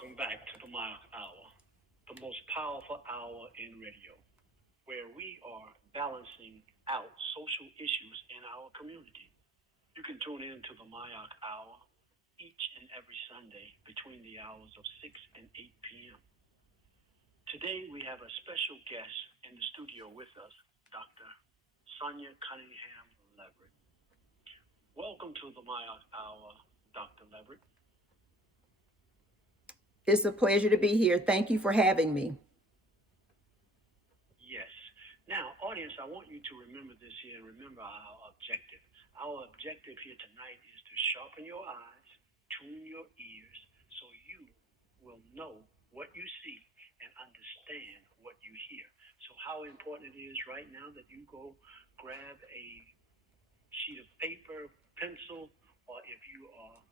Welcome back to the MAAT Hour, the most powerful hour in radio, where we are balancing out social issues in our community. You can tune in to the MyTuner Hour each and every Sunday between the hours of 6 and 8 p.m. Today we have a special guest in the studio with us, Dr. Sonia Cunningham Leverett. Welcome to the MyTuner Hour, Dr. Leverett. It's a pleasure to be here. Thank you for having me. Yes. Now, audience, I want you to remember this here and remember our objective. Our objective here tonight is to sharpen your eyes, tune your ears, so you will know what you see and understand what you hear. So how important it is right now that you go grab a sheet of paper, pencil, or if you are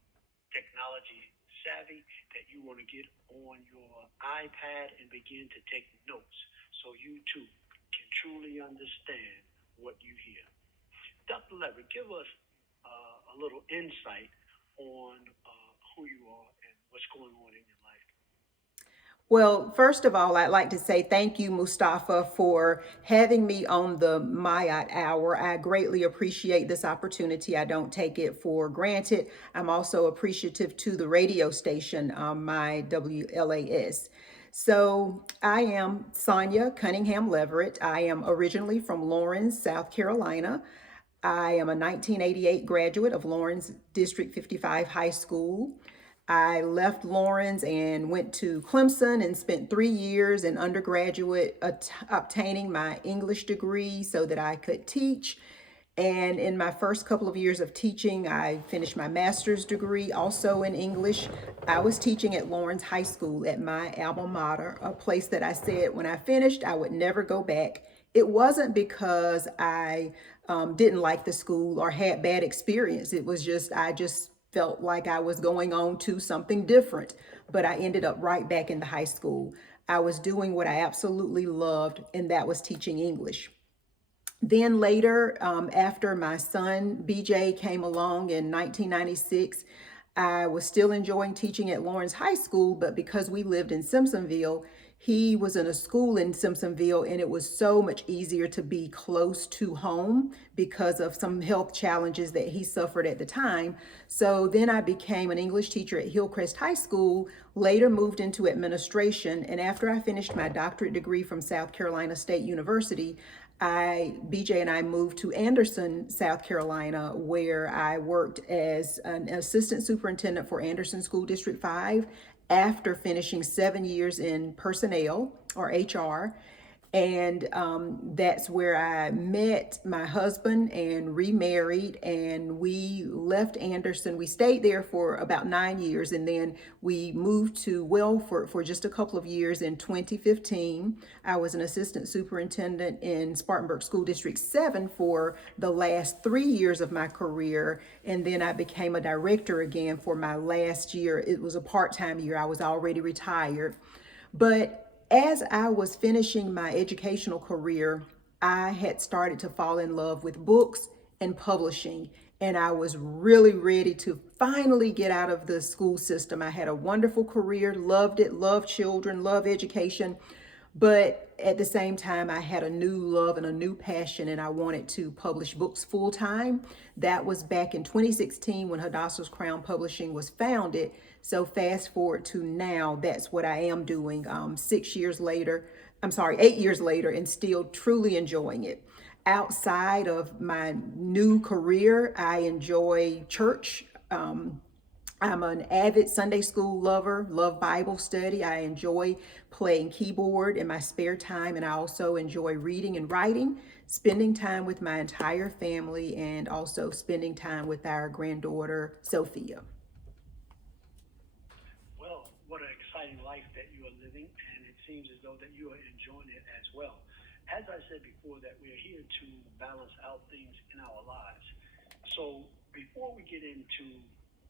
technology savvy, that you want to get on your iPad and begin to take notes so you too can truly understand what you hear. Dr. Leverett, give us a little insight on who you are and what's going on in your life. Well, first of all, I'd like to say thank you, Mustafa, for having me on the MyTuner Hour. I greatly appreciate this opportunity. I don't take it for granted. I'm also appreciative to the radio station, my WLAS. So I am Sonia Cunningham Leverett. I am originally from Lawrence, South Carolina. I am a 1988 graduate of Lawrence District 55 High School. I left Lawrence and went to Clemson and spent 3 years in undergraduate obtaining my English degree so that I could teach. And in my first couple of years of teaching, I finished my master's degree also in English. I was teaching at Lawrence High School at my alma mater, a place that I said when I finished I would never go back. It wasn't because I didn't like the school or had bad experience. It was just, I just felt like I was going on to something different. But I ended up right back in the high school. I was doing what I absolutely loved, and that was teaching English. Then later, after my son BJ came along in 1996, I was still enjoying teaching at Lawrence High School, but because we lived in Simpsonville, he was in a school in Simpsonville, and it was so much easier to be close to home because of some health challenges that he suffered at the time. So then I became an English teacher at Hillcrest High School, later moved into administration, and after I finished my doctorate degree from South Carolina State University, BJ and I moved to Anderson, South Carolina, where I worked as an assistant superintendent for Anderson School District 5 after finishing 7 years in personnel or HR. And that's where I met my husband and remarried, and we left Anderson. We stayed there for about 9 years, and then we moved to Wellford for just a couple of years in 2015. I was an assistant superintendent in Spartanburg School District 7 for the last 3 years of my career, and then I became a director again for my last year. It was a part-time year. I was already retired. But as I was finishing my educational career, I had started to fall in love with books and publishing. And I was really ready to finally get out of the school system. I had a wonderful career, loved it, loved children, loved education. But at the same time, I had a new love and a new passion, and I wanted to publish books full time. That was back in 2016 when Hadassah's Crown Publishing was founded. So fast forward to now, that's what I am doing 6 years later. I'm sorry, 8 years later, and still truly enjoying it. Outside of my new career, I enjoy church. I'm an avid Sunday school lover, love Bible study. I enjoy playing keyboard in my spare time, and I also enjoy reading and writing, spending time with my entire family, and also spending time with our granddaughter, Sophia. Well, what an exciting life that you are living, and it seems as though that you are enjoying it as well. As I said before, that we're here to balance out things in our lives. So before we get into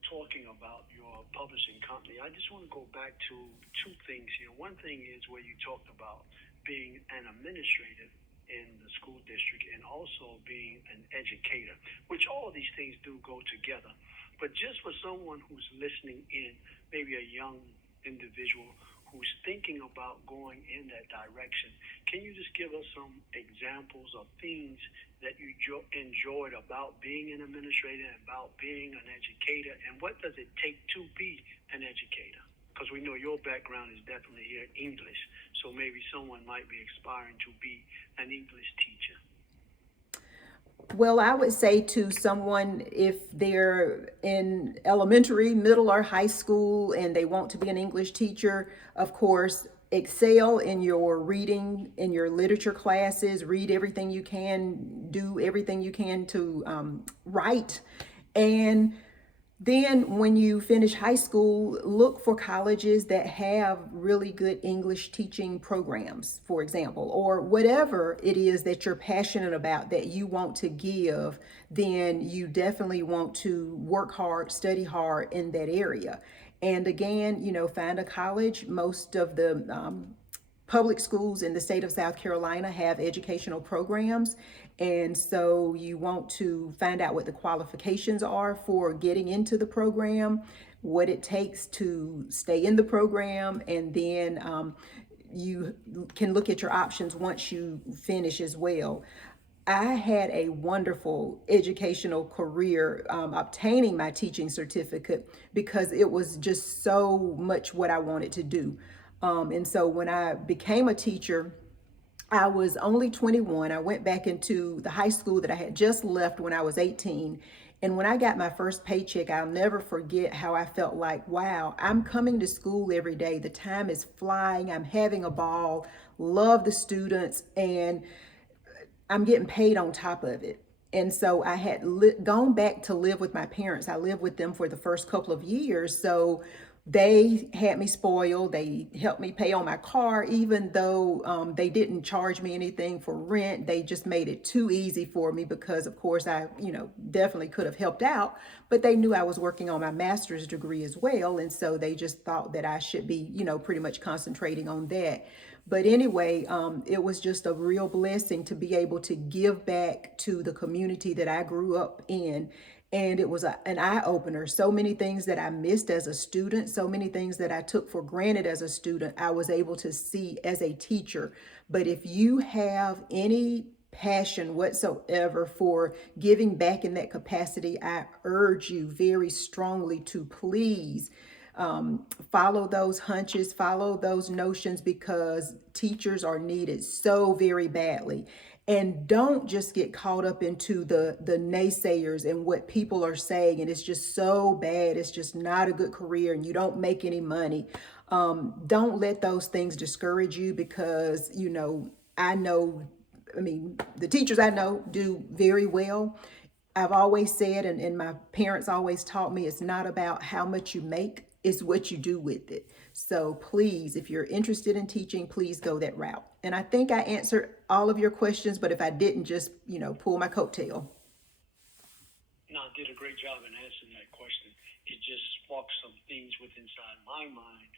talking about your publishing company, I just want to go back to two things here. One thing is where you talked about being an administrator in the school district and also being an educator, which all of these things do go together. But just for someone who's listening in, maybe a young individual who's thinking about going in that direction. Can you just give us some examples of things that you enjoyed about being an administrator and about being an educator, and what does it take to be an educator? Because we know your background is definitely here English, so maybe someone might be aspiring to be an English teacher. Well, I would say to someone, if they're in elementary, middle, or high school and they want to be an English teacher, of course, excel in your reading, in your literature classes, read everything you can, do everything you can to write. And then when you finish high school, look for colleges that have really good English teaching programs, for example, or whatever it is that you're passionate about that you want to give, then you definitely want to work hard, study hard in that area. And again, find a college. Most of the public schools in the state of South Carolina have educational programs. And so you want to find out what the qualifications are for getting into the program, what it takes to stay in the program, and then you can look at your options once you finish as well. I had a wonderful educational career obtaining my teaching certificate because it was just so much what I wanted to do. And so when I became a teacher, I was only 21. I went back into the high school that I had just left when I was 18. And when I got my first paycheck, I'll never forget how I felt like, wow, I'm coming to school every day. The time is flying. I'm having a ball, love the students, and I'm getting paid on top of it. And so I had gone back to live with my parents. I lived with them for the first couple of years. So they had me spoiled. They helped me pay on my car, even though they didn't charge me anything for rent. They just made it too easy for me because, of course, I, definitely could have helped out. But they knew I was working on my master's degree as well. And so they just thought that I should be, pretty much concentrating on that. But anyway, it was just a real blessing to be able to give back to the community that I grew up in. And it was an eye opener. So many things that I missed as a student, so many things that I took for granted as a student, I was able to see as a teacher. But if you have any passion whatsoever for giving back in that capacity, I urge you very strongly to please follow those hunches, follow those notions, because teachers are needed so very badly. And don't just get caught up into the naysayers and what people are saying. And it's just so bad. It's just not a good career and you don't make any money. Don't let those things discourage you because, I know, the teachers I know do very well. I've always said, and my parents always taught me, it's not about how much you make, it's what you do with it. So please, if you're interested in teaching, please go that route. And I think I answered all of your questions, but if I didn't, just, pull my coattail. No, I did a great job in answering that question. It just sparked some things within inside my mind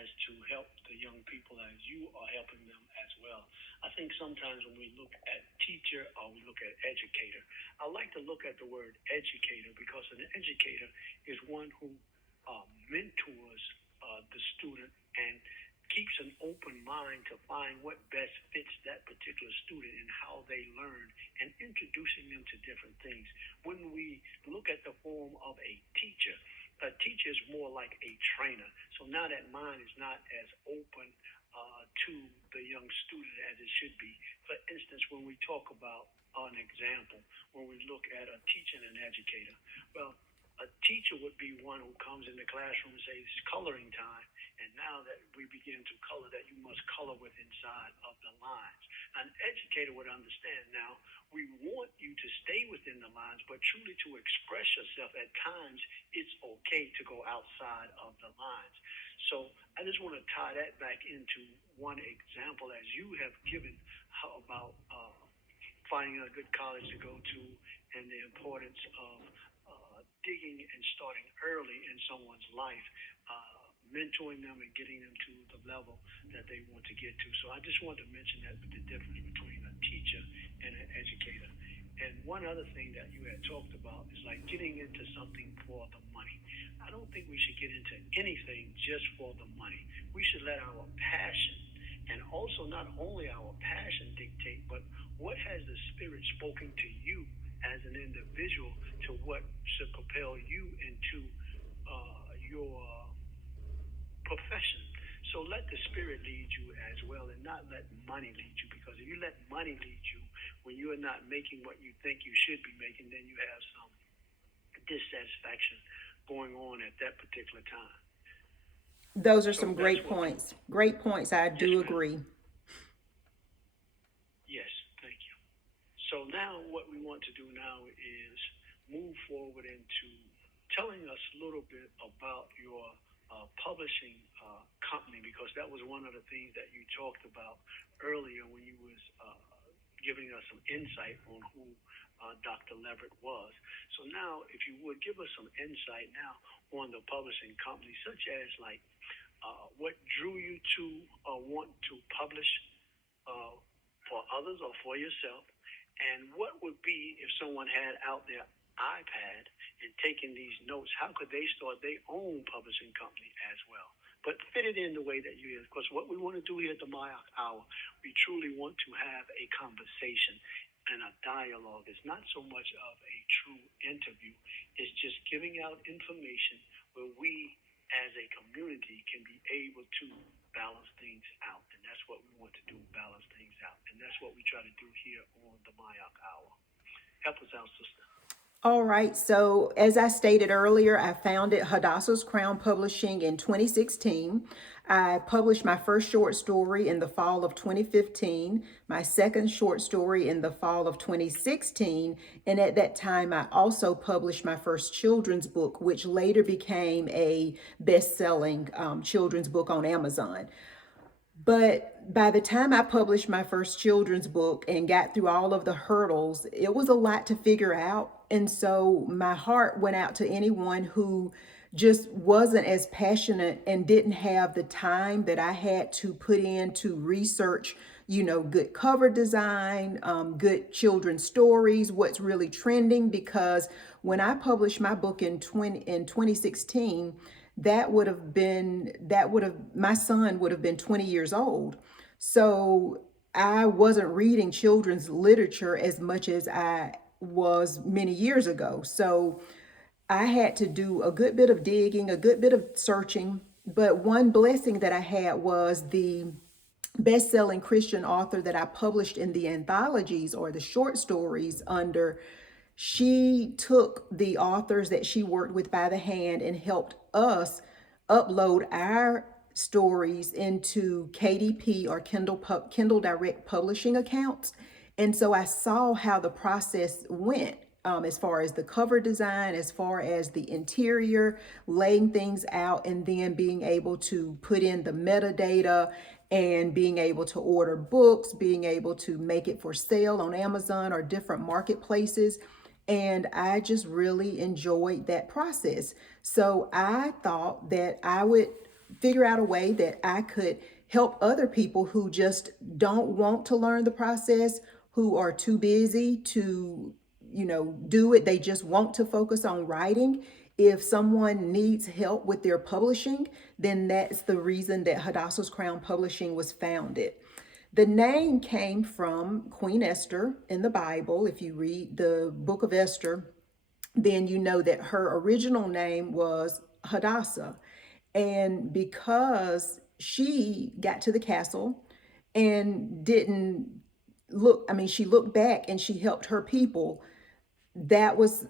as to help the young people as you are helping them as well. I think sometimes when we look at teacher or we look at educator, I like to look at the word educator because an educator is one who mentors the student and keeps an open mind to find what best fits that particular student and how they learn and introducing them to different things. When we look at the form of a teacher is more like a trainer. So now that mind is not as open to the young student as it should be. For instance, when we talk about an example, when we look at a teacher and an educator, well, a teacher would be one who comes in the classroom and says, it's coloring time. And now that we begin to color, that you must color with inside of the lines. An educator would understand now, we want you to stay within the lines, but truly to express yourself at times, it's okay to go outside of the lines. So I just want to tie that back into one example as you have given about finding a good college to go to and the importance of digging and starting early in someone's life, mentoring them and getting them to the level that they want to get to. So I just wanted to mention that the difference between a teacher and an educator. And one other thing that you had talked about is like getting into something for the money. I don't think we should get into anything just for the money. We should let our passion, and also not only our passion dictate, but what has the Spirit spoken to you as an individual to what should propel you into your profession. So let the Spirit lead you as well, and not let money lead you. Because if you let money lead you when you are not making what you think you should be making, then you have some dissatisfaction going on at that particular time. Those are So some that's great what. points. Great points. I Yes, do ma'am. agree. Yes, thank you. So now what we want to do now is move forward into telling us a little bit about your publishing company, because that was one of the things that you talked about earlier when you was giving us some insight on who Dr. Leverett was. So now, if you would give us some insight now on the publishing company, such as like what drew you to want to publish uh, for others or for yourself, and what would be if someone had out their iPad and taking these notes, how could they start their own publishing company as well? But fit it in the way that you is, because what we want to do here at the MyTuner Hour, we truly want to have a conversation and a dialogue. It's not so much of a true interview. It's just giving out information where we as a community can be able to balance things out. And that's what we want to do, balance things out. And that's what we try to do here on the MyTuner Hour. Help us out, sister. All right. So, as I stated earlier, I founded Hadassah's Crown Publishing in 2016. I published my first short story in the fall of 2015, my second short story in the fall of 2016. And at that time, I also published my first children's book, which later became a best-selling children's book on Amazon. But by the time I published my first children's book and got through all of the hurdles, it was a lot to figure out. And so my heart went out to anyone who just wasn't as passionate and didn't have the time that I had to put in to research, good cover design, good children's stories, what's really trending. Because when I published my book in 2016, my son would have been 20 years old. So I wasn't reading children's literature as much as I was many years ago. So I had to do a good bit of digging, a good bit of searching. But one blessing that I had was the best-selling Christian author that I published in the anthologies or the short stories under. She took the authors that she worked with by the hand and helped us upload our stories into KDP or Kindle Direct publishing accounts. And so I saw how the process went, as far as the cover design, as far as the interior, laying things out, and then being able to put in the metadata and being able to order books, being able to make it for sale on Amazon or different marketplaces. And I just really enjoyed that process. So I thought that I would figure out a way that I could help other people who just don't want to learn the process, who are too busy to, do it. They just want to focus on writing. If someone needs help with their publishing, then that's the reason that Hadassah's Crown Publishing was founded. The name came from Queen Esther in the Bible. If you read the book of Esther, then you know that her original name was Hadassah. And because she got to the castle and didn't she looked back and she helped her people. That was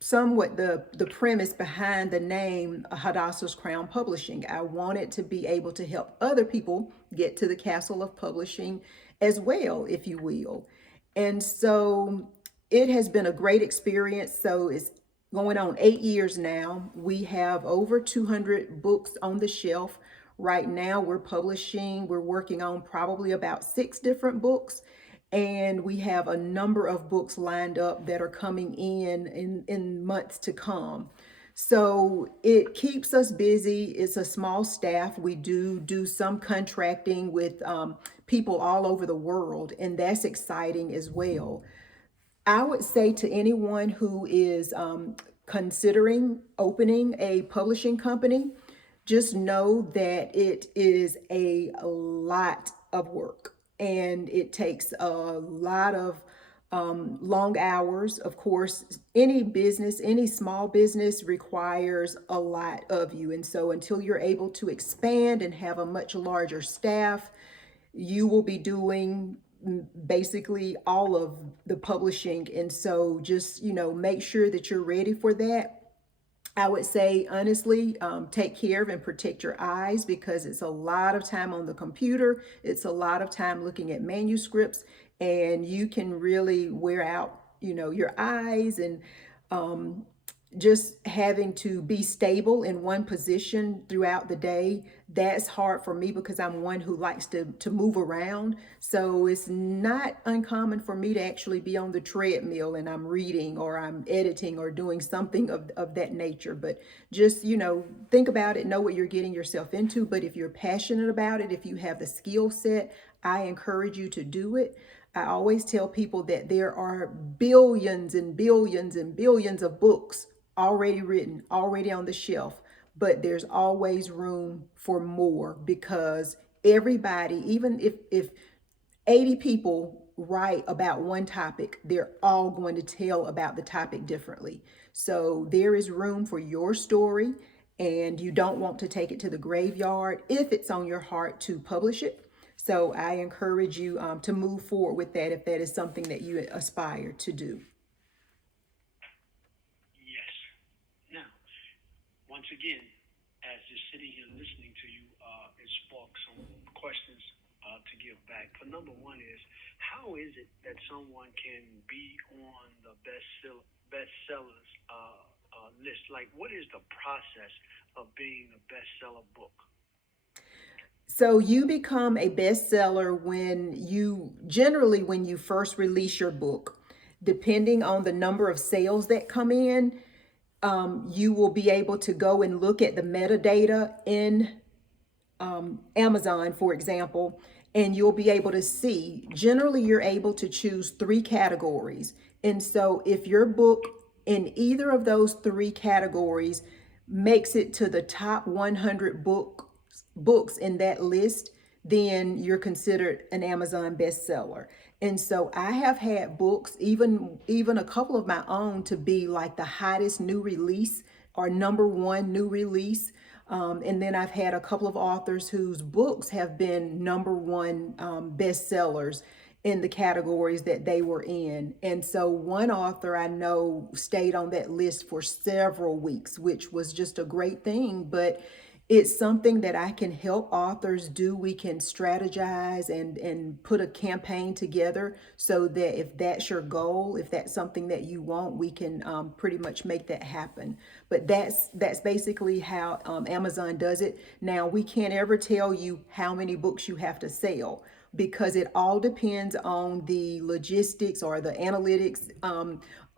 somewhat the premise behind the name Hadassah's Crown Publishing. I wanted to be able to help other people get to the castle of publishing as well, if you will. And so it has been a great experience. So it's going on 8 years now. We have over 200 books on the shelf. Right now we're working on probably about 6 different books. And we have a number of books lined up that are coming in months to come. So it keeps us busy. It's a small staff. We do some contracting with people all over the world, and that's exciting as well. I would say to anyone who is considering opening a publishing company, just know that it is a lot of work and it takes a lot of long hours. Of course, any business, any small business requires a lot of you. And so until you're able to expand and have a much larger staff, you will be doing basically all of the publishing. And so just, make sure that you're ready for that. I would say, honestly, take care of and protect your eyes because it's a lot of time on the computer. It's a lot of time looking at manuscripts, and you can really wear out, your eyes. And um, just having to be stable in one position throughout the day, that's hard for me because I'm one who likes to move around. So it's not uncommon for me to actually be on the treadmill and I'm reading or I'm editing or doing something of that nature. But just, think about it, know what you're getting yourself into. But if you're passionate about it, if you have the skill set, I encourage you to do it. I always tell people that there are billions and billions and billions of books already written, already on the shelf, but there's always room for more because everybody, even if 80 people write about one topic, they're all going to tell about the topic differently. So there is room for your story, and you don't want to take it to the graveyard if it's on your heart to publish it. So I encourage you to move forward with that if that is something that you aspire to do. Yes. Now, once again, as you're sitting here listening to you, it sparked some questions to give back. For number one is, how is it that someone can be on the bestsellers list? Like, what is the process of being a bestseller book? So you become a bestseller when you first release your book. Depending on the number of sales that come in, you will be able to go and look at the metadata in Amazon, for example, and you'll be able to see. Generally, you're able to choose three categories. And so if your book in either of those three categories makes it to the top 100 books in that list, then you're considered an Amazon bestseller. And so I have had books, even a couple of my own, to be like the hottest new release or number one new release. And then I've had a couple of authors whose books have been number one bestsellers in the categories that they were in. And so one author I know stayed on that list for several weeks, which was just a great thing. But it's something that I can help authors do. We can strategize and put a campaign together so that if that's your goal, if that's something that you want, we can pretty much make that happen. But that's basically how Amazon does it. Now, we can't ever tell you how many books you have to sell because it all depends on the logistics or the analytics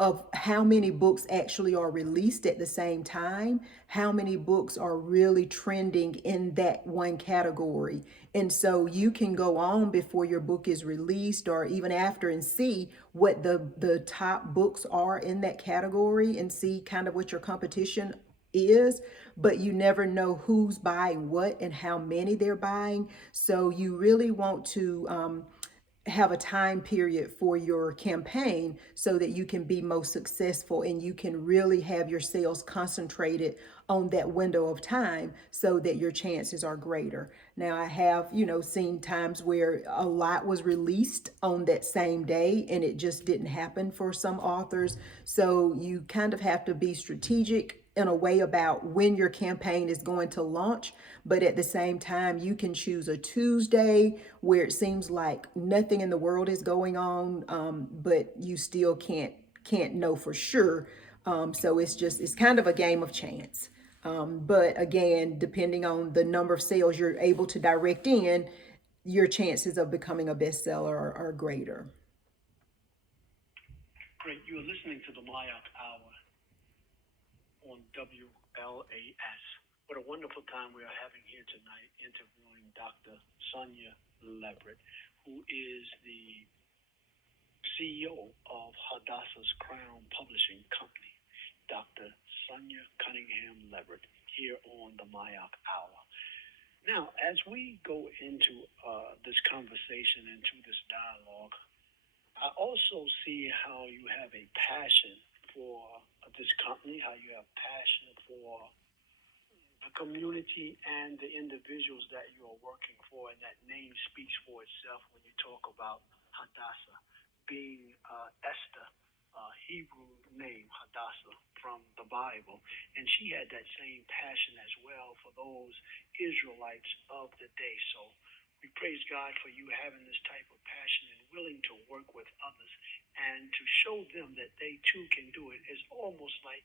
of how many books actually are released at the same time, how many books are really trending in that one category. And so you can go on before your book is released or even after and see what the top books are in that category and see kind of what your competition is, but you never know who's buying what and how many they're buying. So you really want to have a time period for your campaign so that you can be most successful and you can really have your sales concentrated on that window of time so that your chances are greater. Now, I have, seen times where a lot was released on that same day and it just didn't happen for some authors. So you kind of have to be strategic in a way about when your campaign is going to launch, but at the same time you can choose a Tuesday where it seems like nothing in the world is going on, but you still can't know for sure. So it's kind of a game of chance. But again, depending on the number of sales you're able to direct in, your chances of becoming a bestseller are greater. Great. You are listening to the MyTuner Hour on WLAS. What a wonderful time we are having here tonight interviewing Dr. Sonia Leverett, who is the CEO of Hadassah's Crown Publishing Company. Dr. Sonia Cunningham Leverett here on the MAAT Hour. Now, as we go into this conversation, into this dialogue, I also see how you have a passion for this company, how you have passion for the community and the individuals that you are working for, and that name speaks for itself when you talk about Hadassah being Esther, Hebrew name Hadassah from the Bible, and she had that same passion as well for those Israelites of the day. So we praise God for you having this type of passion and willing to work with others and to show them that they too can do it. It's almost like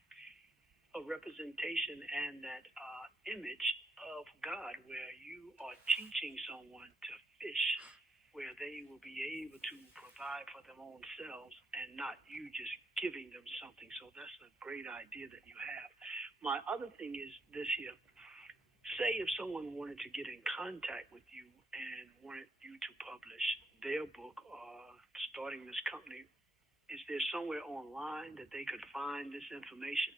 a representation and that image of God, where you are teaching someone to fish, where they will be able to provide for their own selves and not you just giving them something. So that's a great idea that you have. My other thing is this here. Say if someone wanted to get in contact with you and wanted you to publish their book or starting this company, is there somewhere online that they could find this information?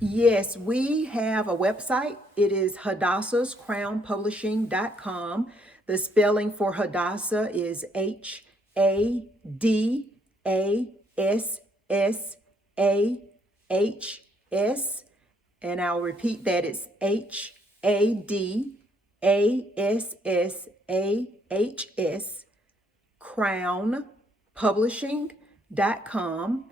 Yes, we have a website. It is hadassahscrownpublishing.com. The spelling for Hadassah is Hadassahs. And I'll repeat that, it's Hadassahs, crownpublishing.com.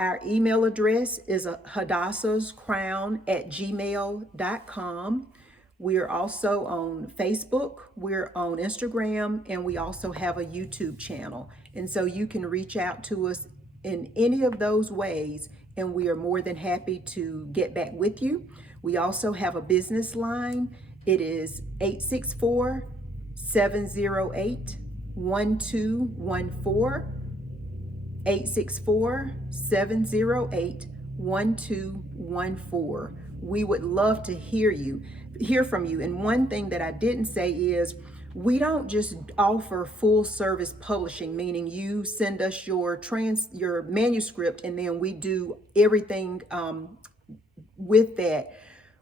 Our email address is hadassahscrown@gmail.com. We're also on Facebook, we're on Instagram, and we also have a YouTube channel. And so you can reach out to us in any of those ways, and we are more than happy to get back with you. We also have a business line. It is 864-708-1214. 864-708-1214. We would love to hear from you. And one thing that I didn't say is we don't just offer full service publishing, meaning you send us your manuscript and then we do everything with that.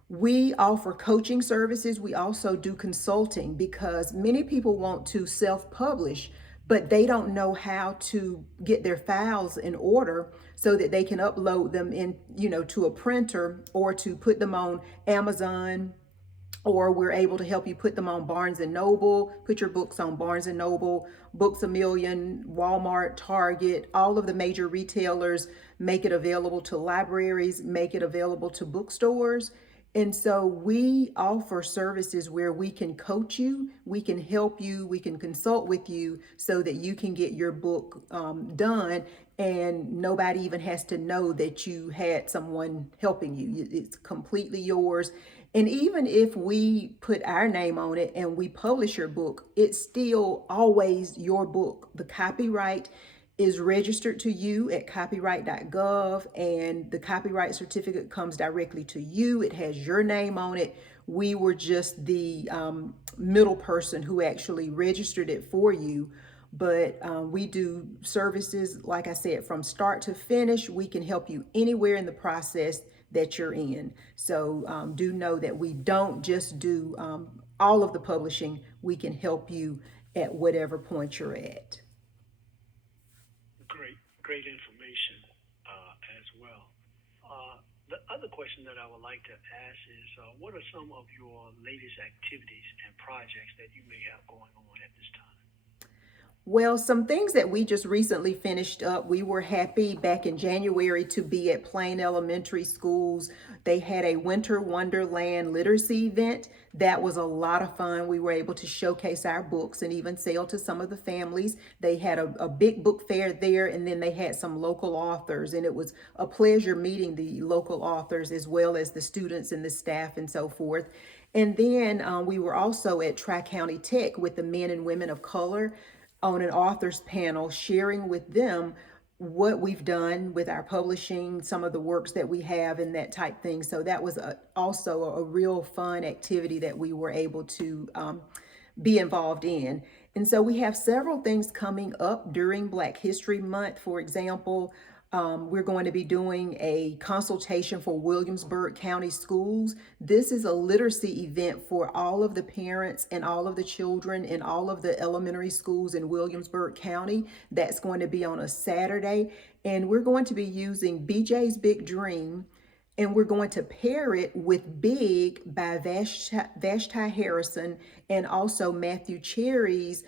We offer coaching services. We also do consulting, because many people want to self-publish, but they don't know how to get their files in order so that they can upload them to a printer or to put them on Amazon, or we're able to help you put them on Barnes and Noble, put your books on Barnes and Noble, Books A Million, Walmart, Target, all of the major retailers make it available to libraries, make it available to bookstores. And so we offer services where we can coach you, we can help you, we can consult with you so that you can get your book done, and nobody even has to know that you had someone helping you. It's completely yours. And even if we put our name on it and we publish your book, it's still always your book. The copyright is registered to you at copyright.gov, and the copyright certificate comes directly to you. It has your name on it. We were just the middle person who actually registered it for you. But we do services, like I said, from start to finish. We can help you anywhere in the process that you're in. So do know that we don't just do all of the publishing. We can help you at whatever point you're at. Great information as well. The other question that I would like to ask is, what are some of your latest activities and projects that you may have going on at this time? Well, some things that we just recently finished up. We were happy back in January to be at Plain Elementary Schools. They had a Winter Wonderland literacy event. That was a lot of fun. We were able to showcase our books and even sell to some of the families. They had a big book fair there, and then they had some local authors, and it was a pleasure meeting the local authors as well as the students and the staff and so forth. And then we were also at Tri-County Tech with the men and women of color on an authors panel, sharing with them what we've done with our publishing, some of the works that we have and that type thing. So that was also a real fun activity that we were able to be involved in. And so we have several things coming up during Black History Month. For example, We're going to be doing a consultation for Williamsburg County Schools. This is a literacy event for all of the parents and all of the children in all of the elementary schools in Williamsburg County. That's going to be on a Saturday. And we're going to be using BJ's Big Dream, and we're going to pair it with Big by Vashti Harrison, and also Matthew Cherry's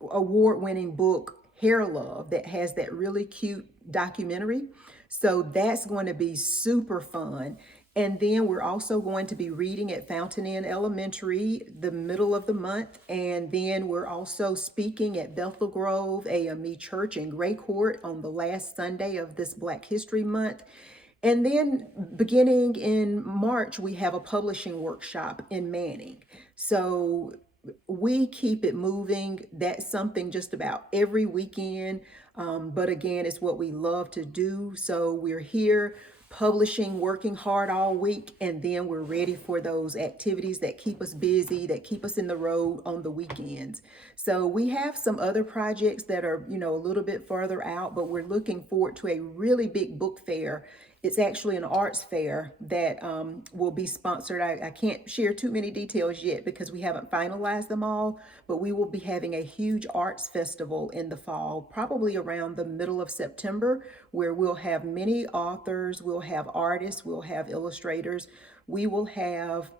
award-winning book Hair Love, that has that really cute documentary. So that's going to be super fun. And then we're also going to be reading at Fountain Inn Elementary the middle of the month. And then we're also speaking at Bethel Grove AME Church in Gray Court on the last Sunday of this Black History Month. And then beginning in March, we have a publishing workshop in Manning. So we keep it moving. That's something just about every weekend. But again, it's what we love to do. So we're here publishing, working hard all week, and then we're ready for those activities that keep us busy, that keep us in the road on the weekends. So we have some other projects that are, a little bit further out, but we're looking forward to a really big book fair. It's actually an arts fair that will be sponsored. I can't share too many details yet because we haven't finalized them all, but we will be having a huge arts festival in the fall, probably around the middle of September, where we'll have many authors, we'll have artists, we'll have illustrators, we will have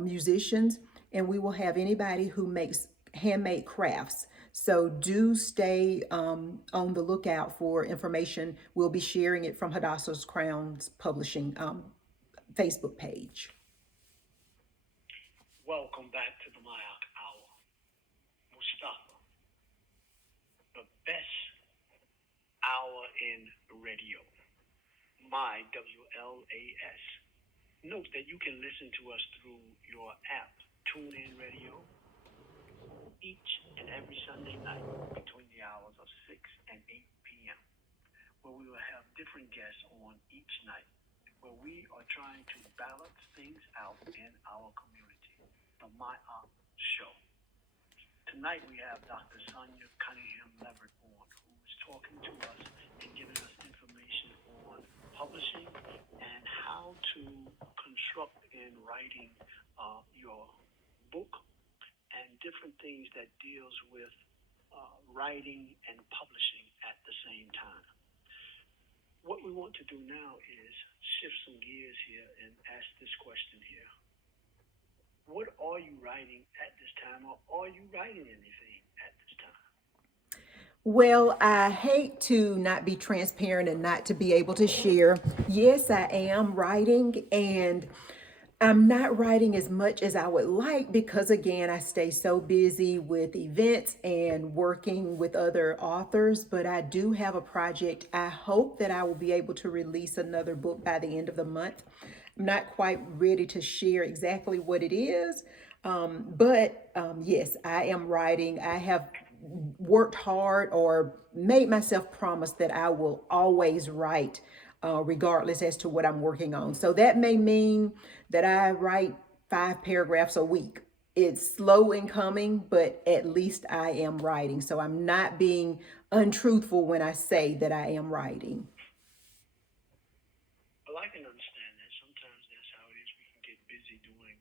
musicians, and we will have anybody who makes handmade crafts. So do stay on the lookout for information. We'll be sharing it from Hadassah's Crowns Publishing Facebook page. Welcome back to the MAAT Hour. Mustafa, the best hour in radio. My WLAS. Note that you can listen to us through your app, TuneIn Radio, each and every Sunday night between the hours of 6 and 8 p.m., where we will have different guests on each night, where we are trying to balance things out in our community, the MyTuner Show. Tonight we have Dr. Sonia Cunningham-Leverett on, who is talking to us and giving us information on publishing and how to construct in writing your book, and different things that deals with writing and publishing at the same time. What we want to do now is shift some gears here and ask this question here. What are you writing at this time, or are you writing anything at this time? Well, I hate to not be transparent and not to be able to share. Yes, I am writing, and I'm not writing as much as I would like because, again, I stay so busy with events and working with other authors, but I do have a project. I hope that I will be able to release another book by the end of the month. I'm not quite ready to share exactly what it is, but yes, I am writing. I have worked hard or made myself promise that I will always write regardless as to what I'm working on. So that may mean that I write 5 paragraphs a week. It's slow in coming, but at least I am writing. So I'm not being untruthful when I say that I am writing. Well, I can understand that. Sometimes that's how it is. We can get busy doing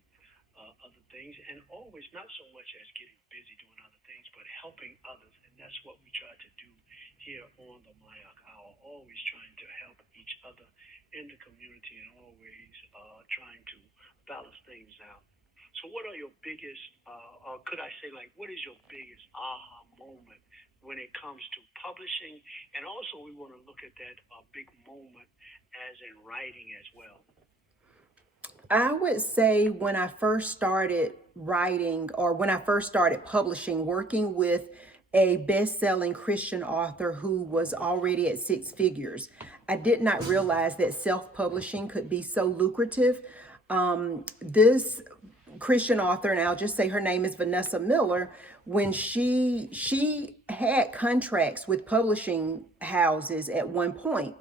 other things, and always not so much as getting busy doing other things, but helping others. And that's what we try to do here on the MyTuner Hour, always trying to help each other in the community and always trying to balance things out. So what are your biggest, or could I say, what is your biggest aha moment when it comes to publishing? And also we want to look at that big moment as in writing as well. I would say when I first started writing, or when I first started publishing, working with a best-selling Christian author who was already at 6 figures, I did not realize that self-publishing could be so lucrative. This Christian author, and I'll just say her name is Vanessa Miller, when she had contracts with publishing houses at one point,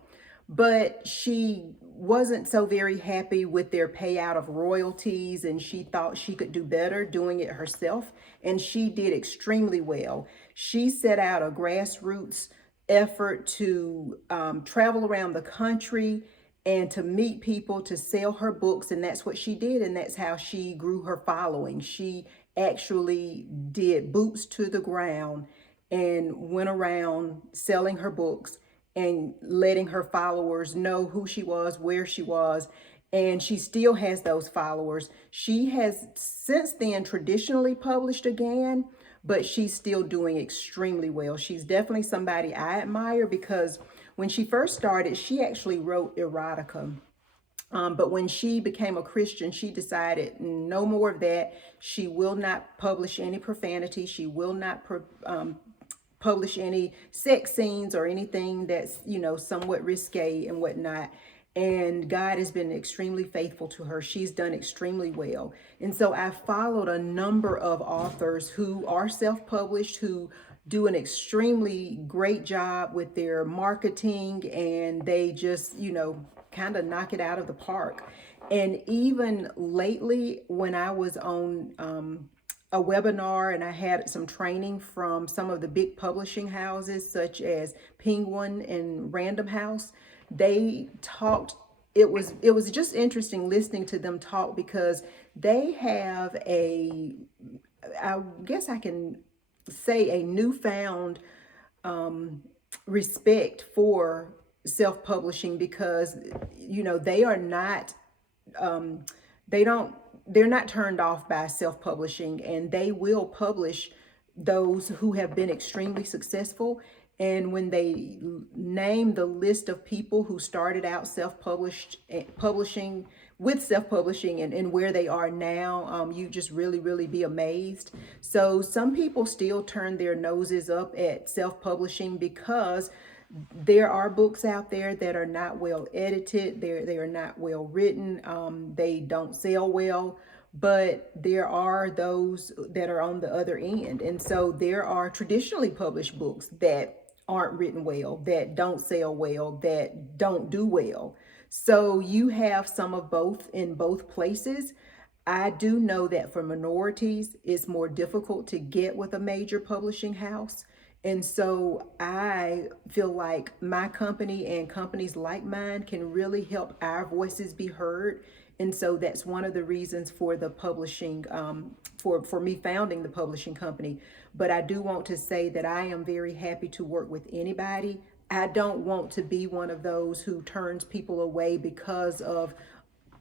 but she wasn't so very happy with their payout of royalties, and she thought she could do better doing it herself, and she did extremely well. She set out a grassroots effort to travel around the country and to meet people, to sell her books. And that's what she did. And that's how she grew her following. She actually did boots to the ground and went around selling her books and letting her followers know who she was, where she was. And she still has those followers. She has since then traditionally published again, but she's still doing extremely well. She's definitely somebody I admire because when she first started, she actually wrote erotica. But when she became a Christian, she decided no more of that. She will not publish any profanity. She will not publish any sex scenes or anything that's, somewhat risque and whatnot. And God has been extremely faithful to her. She's done extremely well. And so I followed a number of authors who are self-published, who do an extremely great job with their marketing, and they just, kind of knock it out of the park. And even lately, when I was on a webinar and I had some training from some of the big publishing houses such as Penguin and Random House, they talked, it was just interesting listening to them talk because they have I guess I can say a newfound respect for self-publishing because they are not they don't they're not turned off by self-publishing, and they will publish those who have been extremely successful. And when they name the list of people who started out self-published publishing with self-publishing and where they are now, you just really be amazed. So some people still turn their noses up at self-publishing because there are books out there that are not well edited. They are not well written. They don't sell well, but there are those that are on the other end. And so there are traditionally published books that aren't written well, that don't sell well, that don't do well. So you have some of both in both places. I do know that for minorities, it's more difficult to get with a major publishing house. And so I feel like my company and companies like mine can really help our voices be heard. And so that's one of the reasons for the publishing, for me founding the publishing company. But I do want to say that I am very happy to work with anybody. I don't want to be one of those who turns people away because of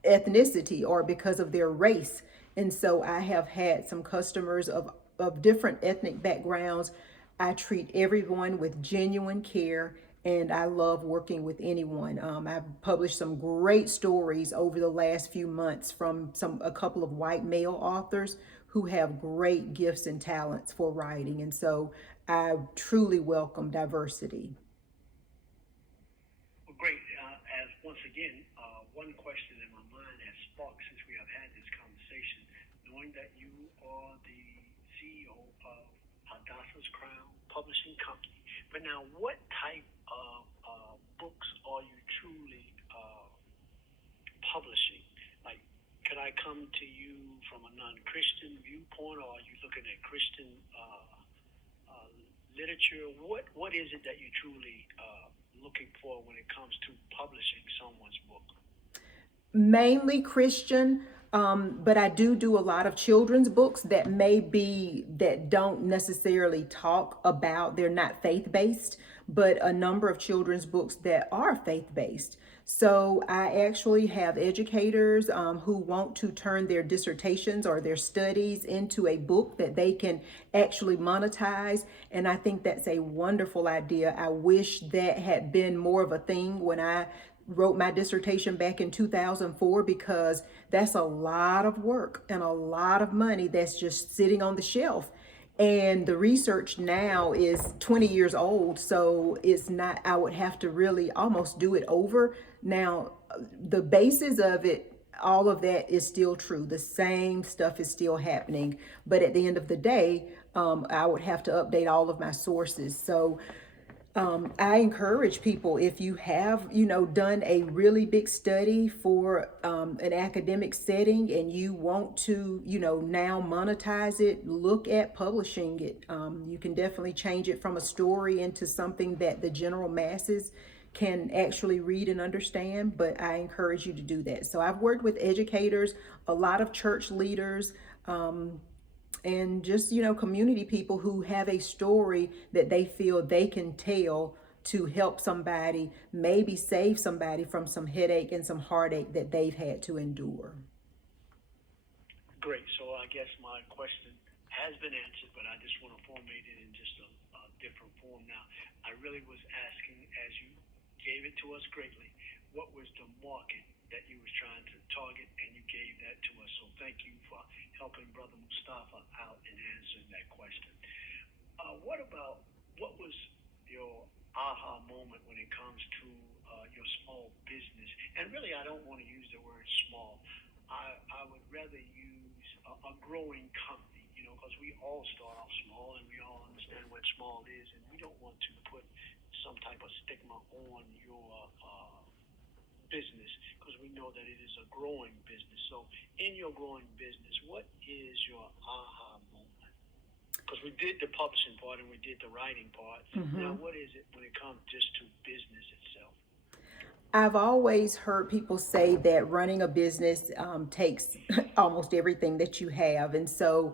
ethnicity or because of their race. And so I have had some customers of different ethnic backgrounds. I treat everyone with genuine care, and I love working with anyone. I've published some great stories over the last few months from a couple of white male authors who have great gifts and talents for writing. And so I truly welcome diversity. Well, great. As once again, one question in my mind has sparked since we have had this conversation, knowing that you are the CEO of Hadassah's Crown Publishing Company. But now, what type of books are you truly publishing? Like, could I come to you from a non-Christian viewpoint, or are you looking at Christian literature? What is it that you truly looking for when it comes to publishing someone's book? Mainly Christian, but I do a lot of children's books that don't necessarily talk about, they're not faith-based, but a number of children's books that are faith-based. So I actually have educators who want to turn their dissertations or their studies into a book that they can actually monetize. And I think that's a wonderful idea. I wish that had been more of a thing when I wrote my dissertation back in 2004, because that's a lot of work and a lot of money that's just sitting on the shelf. And the research now is 20 years old, so it's not, I would have to really almost do it over. Now, the basis of it, all of that is still true. The same stuff is still happening. But at the end of the day, I would have to update all of my sources. So I encourage people, if you have, done a really big study for an academic setting and you want to, now monetize it, look at publishing it. You can definitely change it from a story into something that the general masses can actually read and understand, but I encourage you to do that. So I've worked with educators, a lot of church leaders, and just community people who have a story that they feel they can tell to help somebody, maybe save somebody from some headache and some heartache that they've had to endure. Great. So I guess my question has been answered, but I just want to formulate it in just a different form now. I really was asking, as you gave it to us greatly, what was the market that you was trying to target, and you gave that to us. So thank you for helping Brother Mustafa out and answering that question. What was your aha moment when it comes to your small business? And really, I don't want to use the word small. I would rather use a growing company, because we all start off small and we all understand what small is, and we don't want to put some type of stigma on your business, because we know that it is a growing business. So in your growing business, what is your aha moment? Because we did the publishing part and we did the writing part. Now, what is it when it comes just to business itself? I've always heard people say that running a business takes almost everything that you have. And so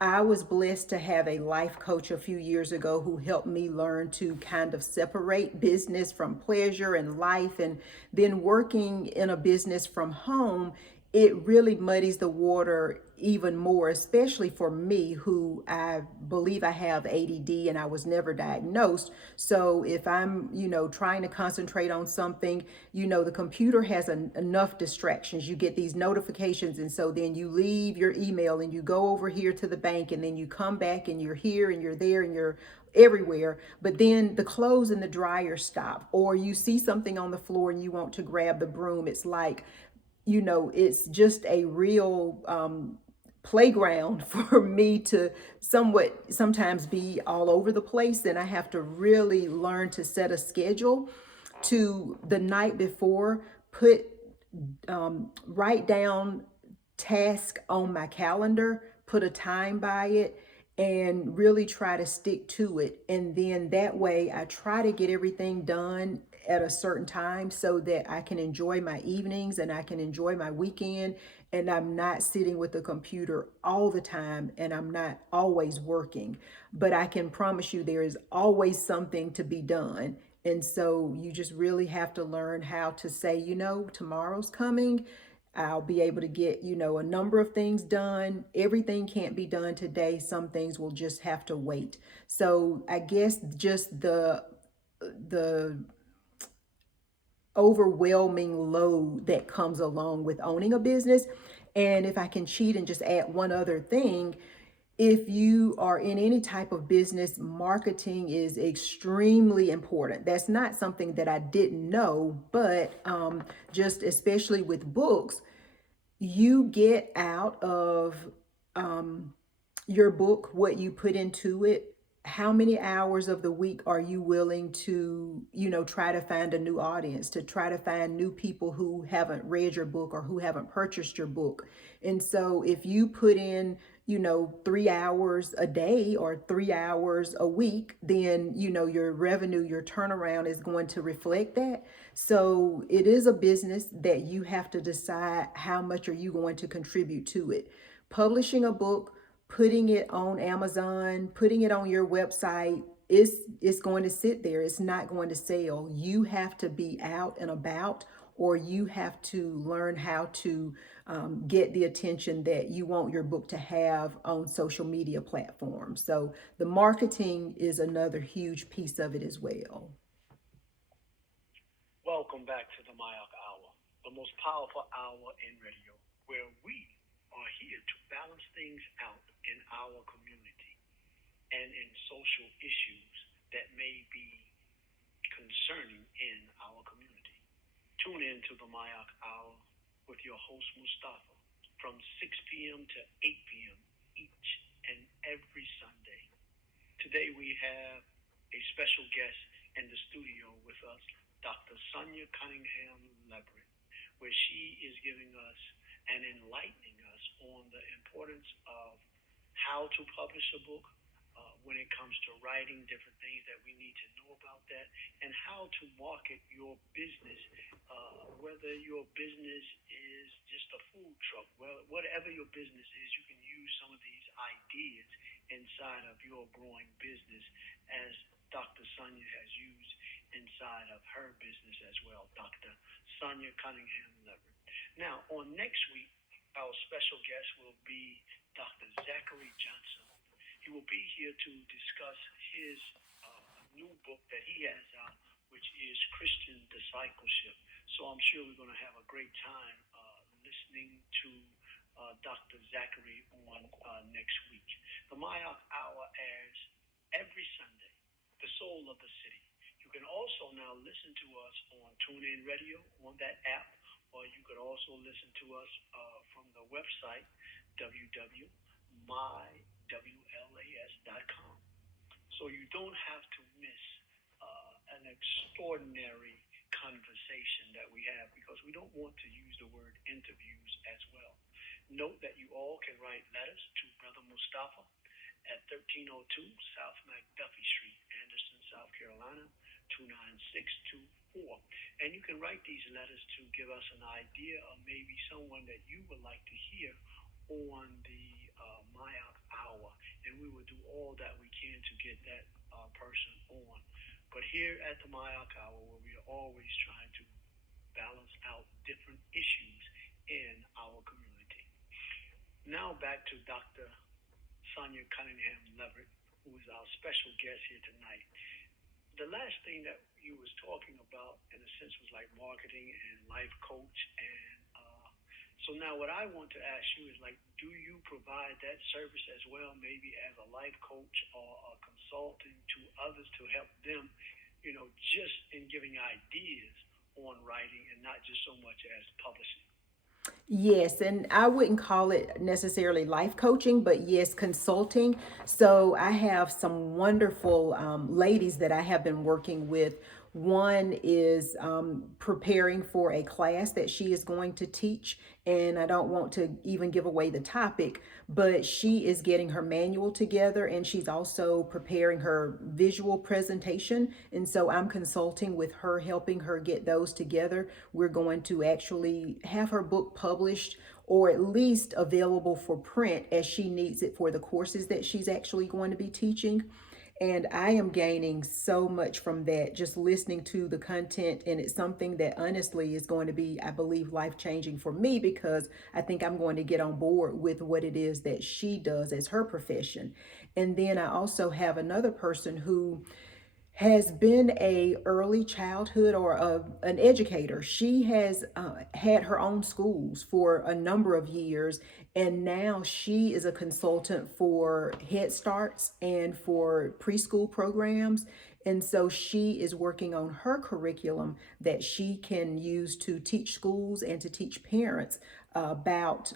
I was blessed to have a life coach a few years ago who helped me learn to kind of separate business from pleasure and life. And then working in a business from home, it really muddies the water even more, especially for me, who I believe I have ADD and I was never diagnosed. So if I'm, trying to concentrate on something, the computer has enough distractions. You get these notifications. And so then you leave your email and you go over here to the bank, and then you come back and you're here and you're there and you're everywhere. But then the clothes in the dryer stop, or you see something on the floor and you want to grab the broom. It's like, it's just a real playground for me to sometimes be all over the place. And I have to really learn to set a schedule to the night before, write down task on my calendar, put a time by it, and really try to stick to it. And then that way I try to get everything done at a certain time so that I can enjoy my evenings and I can enjoy my weekend, and I'm not sitting with the computer all the time and I'm not always working. But I can promise you there is always something to be done. And so you just really have to learn how to say, tomorrow's coming. I'll be able to get, a number of things done. Everything can't be done today. Some things will just have to wait. So I guess just the overwhelming load that comes along with owning a business. And if I can cheat and just add one other thing, if you are in any type of business, marketing is extremely important. That's not something that I didn't know, but just especially with books, you get out of your book what you put into it. How many hours of the week are you willing to, try to find a new audience, to try to find new people who haven't read your book or who haven't purchased your book? And so if you put in, 3 hours a day or 3 hours a week, then, your revenue, your turnaround is going to reflect that. So it is a business that you have to decide how much are you going to contribute to it. Publishing a book, putting it on Amazon, putting it on your website, it's going to sit there. It's not going to sell. You have to be out and about, or you have to learn how to get the attention that you want your book to have on social media platforms. So the marketing is another huge piece of it as well. Welcome back to the MyTuner Hour, the most powerful hour in radio, where we are here to balance things out in our community and in social issues that may be concerning in our community. Tune in to the MyTuner Hour with your host Mustafa from 6 p.m. to 8 p.m. each and every Sunday. Today we have a special guest, in the studio with us Dr. Sonia Cunningham Leverett, where she is giving us and enlightening us on the importance of how to publish a book, when it comes to writing, different things that we need to know about that, and how to market your business, whether your business is just a food truck, well, whatever your business is, you can use some of these ideas inside of your growing business, as Dr. Sonia has used inside of her business as well, Dr. Sonia Cunningham Leverett. Now, on next week, our special guest will be Dr. Zachary Johnson. He will be here to discuss his new book that he has out, which is Christian Discipleship. So I'm sure we're going to have a great time listening to Dr. Zachary on next week. The MyTuner Hour airs every Sunday, the soul of the city. You can also now listen to us on TuneIn Radio, on that app, or you could also listen to us from the website, www.mywlas.com. So you don't have to miss an extraordinary conversation that we have, because we don't want to use the word interviews as well. Note that you all can write letters to Brother Mustafa at 1302 South McDuffie Street, Anderson, South Carolina, 29624. And you can write these letters to give us an idea of maybe someone that you would like to hear on the MyTuner Hour, and we will do all that we can to get that person on. But here at the MyTuner Hour, where we are always trying to balance out different issues in our community. Now back to Dr. Sonia Cunningham Leverett, who is our special guest here tonight. The last thing that you was talking about, in a sense, was like marketing and life coach. And so now what I want to ask you is, like, do you provide that service as well, maybe as a life coach or a consultant to others to help them, just in giving ideas on writing and not just so much as publishing? Yes, and I wouldn't call it necessarily life coaching, but yes, consulting. So I have some wonderful ladies that I have been working with. One is preparing for a class that she is going to teach, and I don't want to even give away the topic, but she is getting her manual together, and she's also preparing her visual presentation. And so I'm consulting with her, helping her get those together. We're going to actually have her book published, or at least available for print, as she needs it for the courses that she's actually going to be teaching. And I am gaining so much from that, just listening to the content. And it's something that honestly is going to be, I believe, life-changing for me, because I think I'm going to get on board with what it is that she does as her profession. And then I also have another person who has been a early childhood or an educator. She has had her own schools for a number of years, and now she is a consultant for Head Starts and for preschool programs. And so she is working on her curriculum that she can use to teach schools and to teach parents about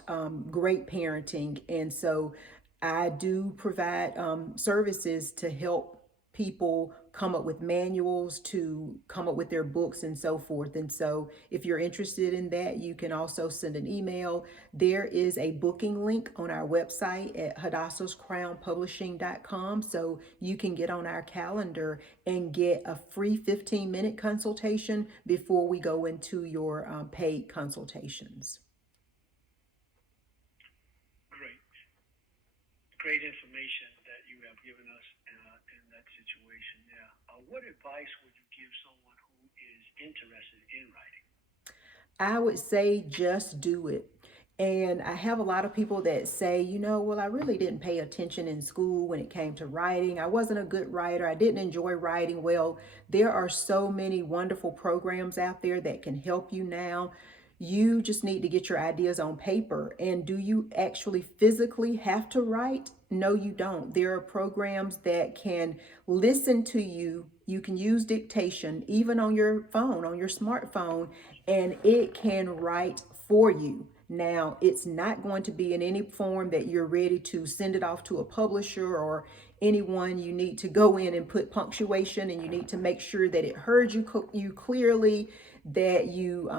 great parenting. And so I do provide services to help people come up with manuals, to come up with their books and so forth. And so if you're interested in that, you can also send an email. There is a booking link on our website at hadassahscrownpublishing.com, so you can get on our calendar and get a free 15-minute consultation before we go into your paid consultations. Great information that you have given us in that situation there. What advice would you give someone who is interested in writing? I would say just do it. And I have a lot of people that say, well, I really didn't pay attention in school when it came to writing. I wasn't a good writer. I didn't enjoy writing. Well, there are so many wonderful programs out there that can help you now. You just need to get your ideas on paper. And do you actually physically have to write? No, you don't. There are programs that can listen to you. You can use dictation even on your phone, on your smartphone, and it can write for you. Now, it's not going to be in any form that you're ready to send it off to a publisher or anyone. You need to go in and put punctuation, and you need to make sure that it heard you clearly, that you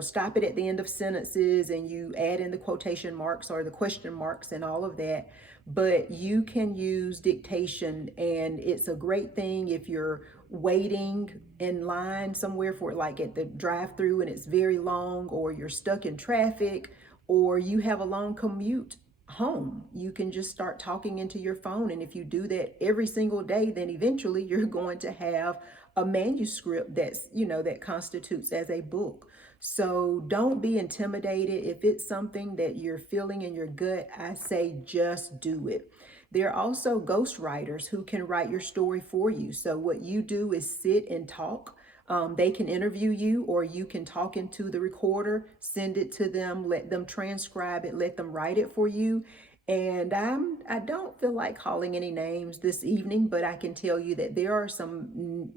stop it at the end of sentences and you add in the quotation marks or the question marks and all of that. But you can use dictation, and it's a great thing if you're waiting in line somewhere for, like, at the drive-through and it's very long, or you're stuck in traffic, or you have a long commute home. You can just start talking into your phone, and if you do that every single day, then eventually you're going to have a manuscript that constitutes as a book. So don't be intimidated. If it's something that you're feeling in your gut, I say just do it. There are also ghostwriters who can write your story for you. So what you do is sit and talk. They can interview you, or you can talk into the recorder, send it to them, let them transcribe it, let them write it for you. And I don't feel like calling any names this evening, but I can tell you that there are some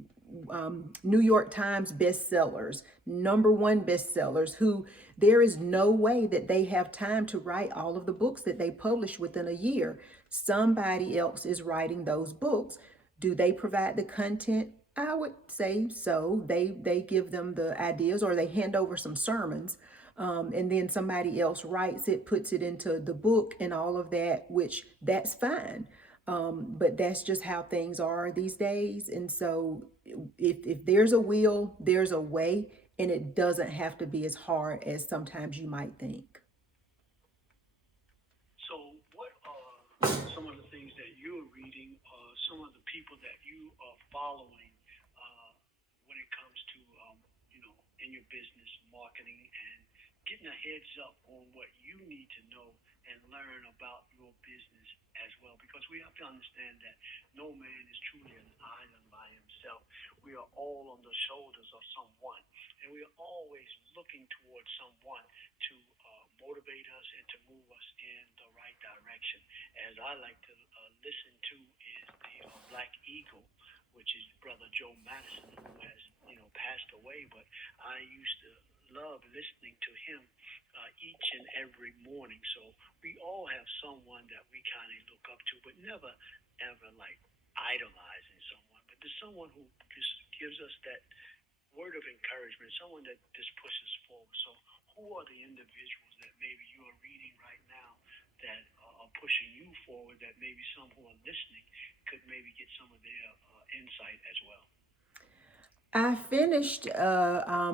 New York Times bestsellers, #1 bestsellers, who there is no way that they have time to write all of the books that they publish within a year. Somebody else is writing those books. Do they provide the content? I would say so. They give them the ideas, or they hand over some sermons, and then somebody else writes it, puts it into the book and all of that, which that's fine. But that's just how things are these days. And so if there's a will, there's a way, and it doesn't have to be as hard as sometimes you might think. So, what are some of the things that you're reading, some of the people that you are following when it comes to, in your business marketing and getting a heads up on what you need to know and learn about your business as well? Because we have to understand that no man is truly an island by himself. We are all on the shoulders of someone, and we are always looking towards someone to motivate us and to move us in the right direction. As I like to listen to is the Black Eagle, which is Brother Joe Madison, who has passed away, but I used to love listening to him each and every morning. So we all have someone that we kind of look up to, but never ever like idolizing someone. But there's someone who just gives us that word of encouragement, someone that just pushes forward. So who are the individuals that maybe you are reading right now that are pushing you forward, that maybe some who are listening could maybe get some of their insight as well? I finished a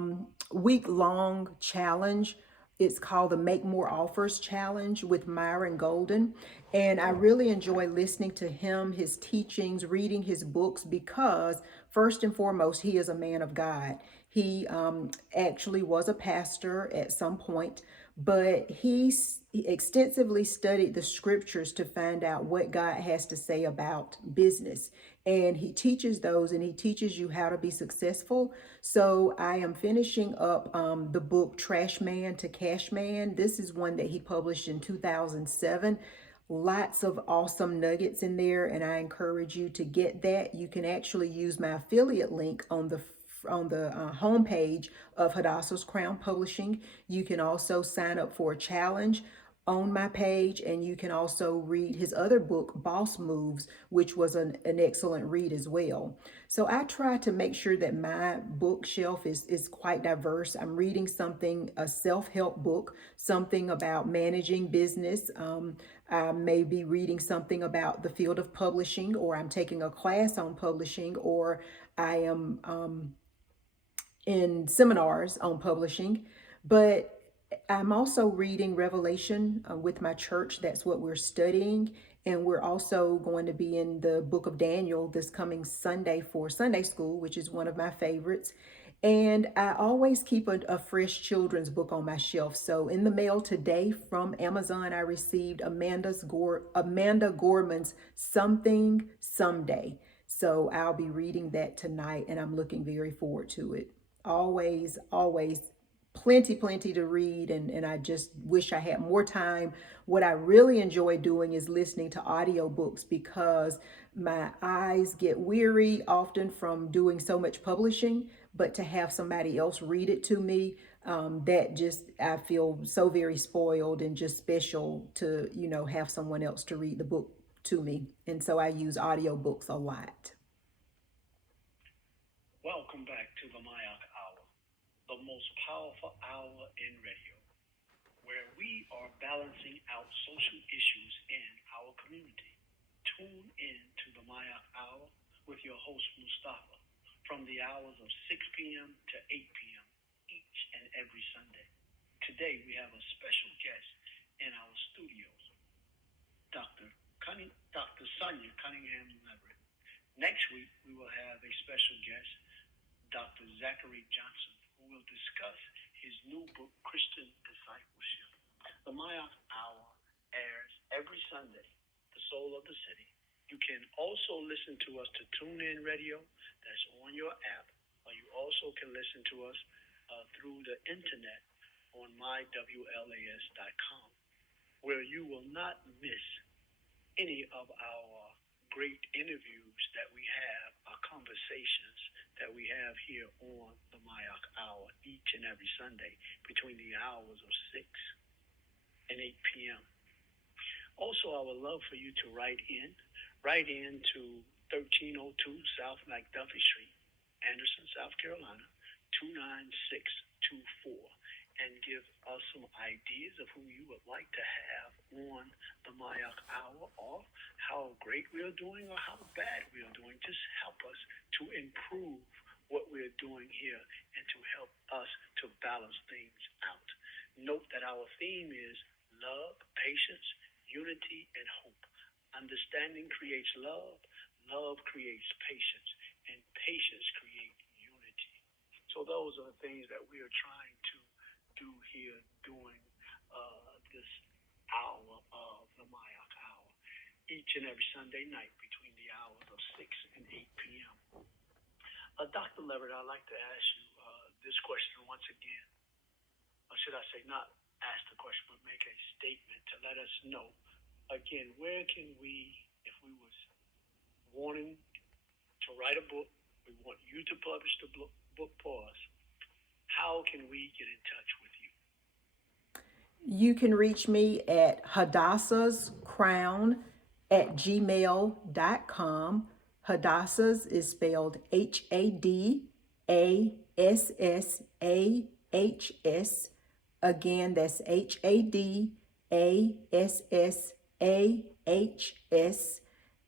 week-long challenge. It's called the Make More Offers Challenge with Myron Golden. And I really enjoy listening to him, his teachings, reading his books, because first and foremost, he is a man of God. He actually was a pastor at some point, but he extensively studied the scriptures to find out what God has to say about business. And he teaches those, and he teaches you how to be successful. So I am finishing up the book Trash Man to Cash Man. This is one that he published in 2007. Lots of awesome nuggets in there, and I encourage you to get that. You can actually use my affiliate link on the homepage of Hadassah's Crown Publishing. You can also sign up for a challenge on my page, and you can also read his other book, Boss Moves, which was an excellent read as well. So I try to make sure that my bookshelf is quite diverse. I'm reading something, a self-help book, something about managing business. I may be reading something about the field of publishing, or I'm taking a class on publishing, or I am in seminars on publishing. But I'm also reading Revelation with my church. That's what we're studying. And we're also going to be in the book of Daniel this coming Sunday for Sunday school, which is one of my favorites. And I always keep a fresh children's book on my shelf. So in the mail today from Amazon, I received Amanda Gorman's Something Someday. So I'll be reading that tonight, and I'm looking very forward to it. Always, always plenty to read, and I just wish I had more time. What I really enjoy doing is listening to audiobooks because my eyes get weary often from doing so much publishing, but to have somebody else read it to me, that just, I feel so very spoiled and just special to, have someone else to read the book to me. And so I use audiobooks a lot. Welcome back to the MAAT Hour, the most powerful hour in radio, where we are balancing out social issues in our community. Tune in to the MyTuner Hour with your host Mustafa from the hours of 6 p.m. to 8 p.m. each and every Sunday. Today we have a special guest in our studios, Dr. Sonia Cunningham Leverett. Next week we will have a special guest, Dr. Zachary Johnson, who will discuss his new book, Christian Discipleship. The MyTuner Hour airs every Sunday, the soul of the city. You can also listen to us to TuneIn Radio, that's on your app, or you also can listen to us through the internet on mywlas.com, where you will not miss any of our great interviews that we have, our conversations that we have here on the MyTuner Hour each and every Sunday between the hours of 6 and 8 p.m. Also, I would love for you to write in to 1302 South McDuffie Street, Anderson, South Carolina, 29624, and give us some ideas of who you would like to have on the MyTuner Hour, or how great we are doing or how bad we are doing. Just help us to improve what we're doing here and to help us to balance things out. Note that our theme is love, patience, unity, and hope. Understanding creates love, love creates patience, and patience creates unity. So those are the things that we are trying to do here during this hour of the MyTuner Hour, each and every Sunday night between the hours of 6 and 8 p.m. Dr. Leverett, I'd like to ask you this question once again. Or should I say, not ask the question, but make a statement to let us know, again, where can we, if we was wanting to write a book, we want you to publish the book for us, how can we get in touch with you? You can reach me at hadassascrown@gmail.com. Hadassas is spelled HADASSAHS. Again, that's HADASSAHS.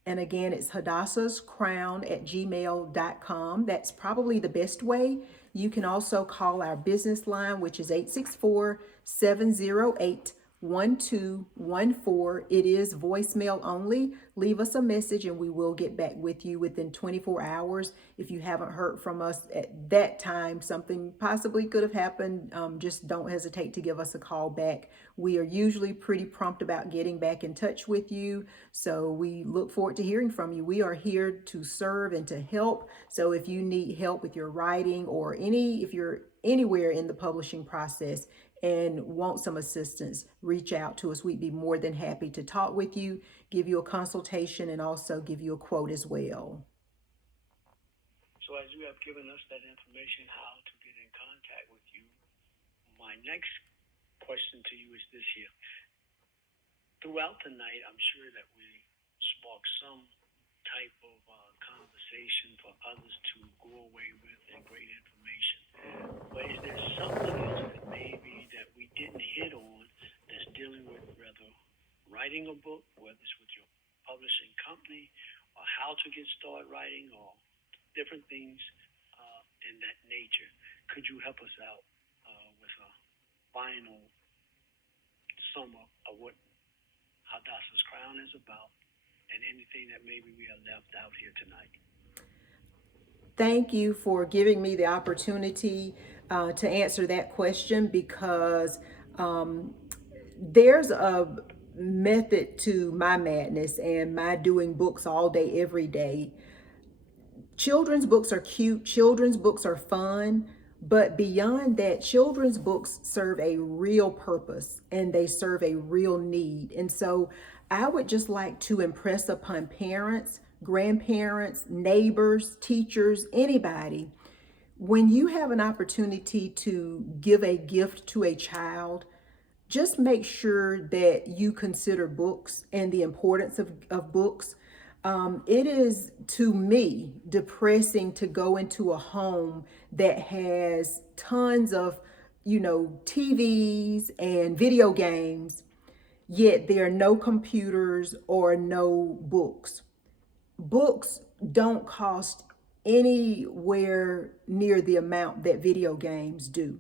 And again, it's hadassascrown@gmail.com. That's probably the best way. You can also call our business line, which is 864-708-1214. It is voicemail only. Leave us a message and we will get back with you within 24 hours. If you haven't heard from us at that time, something possibly could have happened. Just don't hesitate to give us a call back. We are usually pretty prompt about getting back in touch with you. So we look forward to hearing from you. We are here to serve and to help. So if you need help with your writing, or if you're anywhere in the publishing process and want some assistance, reach out to us. We'd be more than happy to talk with you, give you a consultation, and also give you a quote as well. So as you have given us that information, how to get in contact with you, my next question to you is this here. Throughout the night, I'm sure that we spark some type of conversation for others to go away with and great information. But is there something else that maybe that we didn't hit on that's dealing with rather writing a book, whether it's with your publishing company, or how to get started writing, or different things in that nature? Could you help us out with a final sum up of what Hadassah's Crown is about, and anything that maybe we have left out here tonight? Thank you for giving me the opportunity to answer that question, because there's a method to my madness and my doing books all day, every day. Children's books are cute. Children's books are fun. But beyond that, children's books serve a real purpose and they serve a real need. And so I would just like to impress upon parents, grandparents, neighbors, teachers, anybody, when you have an opportunity to give a gift to a child, just make sure that you consider books and the importance of books. It is, to me, depressing to go into a home that has tons of, TVs and video games, yet there are no computers or no books. Books don't cost anywhere near the amount that video games do.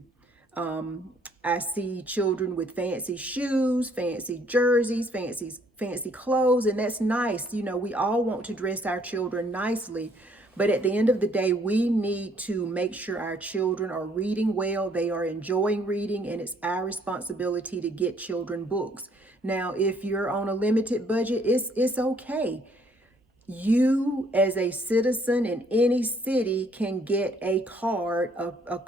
I see children with fancy shoes, fancy jerseys, fancy clothes, and that's nice. We all want to dress our children nicely, but at the end of the day, we need to make sure our children are reading well, they are enjoying reading, and it's our responsibility to get children books. Now, if you're on a limited budget, it's okay. You as a citizen in any city can get a card, a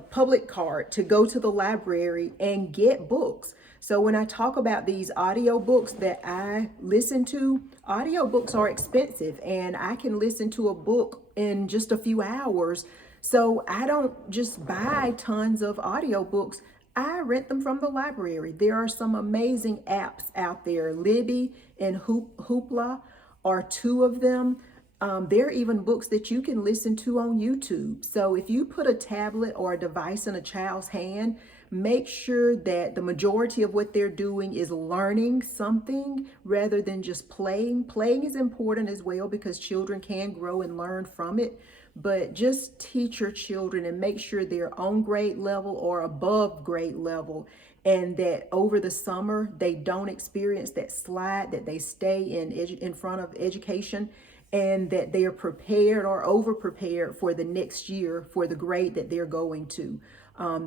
public card to go to the library and get books. So when I talk about these audio books that I listen to, audio books are expensive and I can listen to a book in just a few hours. So I don't just buy tons of audio books. I rent them from the library. There are some amazing apps out there. Libby and Hoopla are two of them. There are even books that you can listen to on YouTube. So if you put a tablet or a device in a child's hand, make sure that the majority of what they're doing is learning something rather than just playing. Playing is important as well because children can grow and learn from it. But just teach your children and make sure they're on grade level or above grade level, and that over the summer they don't experience that slide, that they stay in front of education, and that they are prepared or over prepared for the next year for the grade that they're going to.